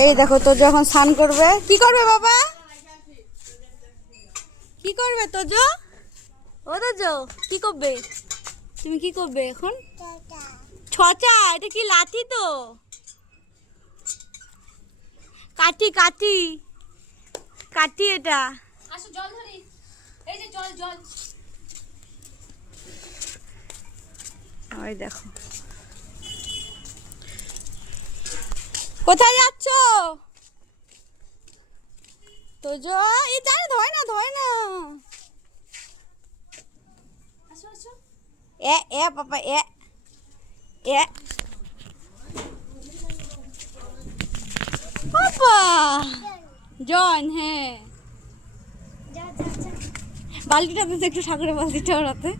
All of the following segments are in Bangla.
এই দেখো তোজো এখন স্নান করবে। কি করবে বাবা? কি করবে তোজো? ও তোজো কি করবে? তুমি কি করবে এখন? ছচা? এটা কি লাঠি? তো কাঠি কাঠি কাঠি এটা। আসো জল ধরি। এই যে জল জল। ওই দেখো কোথায় যাচ্ছ তোজো? এই জানে ধয় না ধয় না। আসো আসো। এ এ পাপা এ এ পাপা জন। হ্যাঁ যা যা যা। বালতিটাতে তো একটু ঠাকুরের বালতিটা ওরাতে।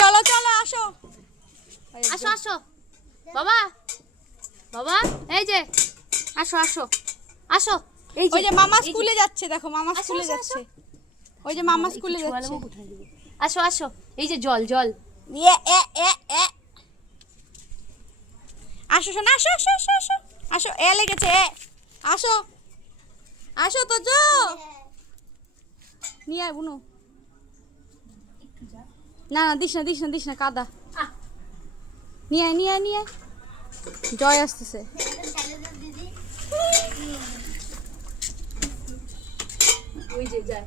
চলো চলো আসো আসো আসো বাবা বাবা এই যে আসো আসো আসো। এই ওই যে মামা এই যে। স্কুলে যাচ্ছে, দেখো মামা আসো, স্কুলে আসো, যাচ্ছে। আসো। ওই যে মামা স্কুলে যাচ্ছে। আসো আসো এই যে জল জল। এ এ এ এ আসো শোনা আসো আসো আসো আসো আসো। এ লেগেছে এ। আসো আসো তো যো নিয়ে আয় বুনু। না না দিস না দিস না দিস না কাদা। নিয়ে আয় নিয়ে আয় নিয়ে আয়। জয় আসতেছে। ওই যে যায়।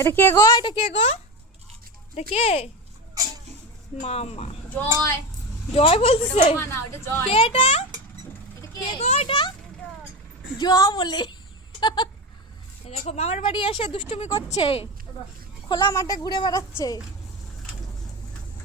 এটা কে গো? এটা কে গো? এটা কে? মামা জয়। জয় বলতেছে। মামা না ওটা জয়। কে এটা? এটা কে কে? গো এটা? জ বলে। দেখো মামার বাড়ি এসে দুষ্টুমি করছে, খোলা মাঠে ঘুরে বেড়াচ্ছে।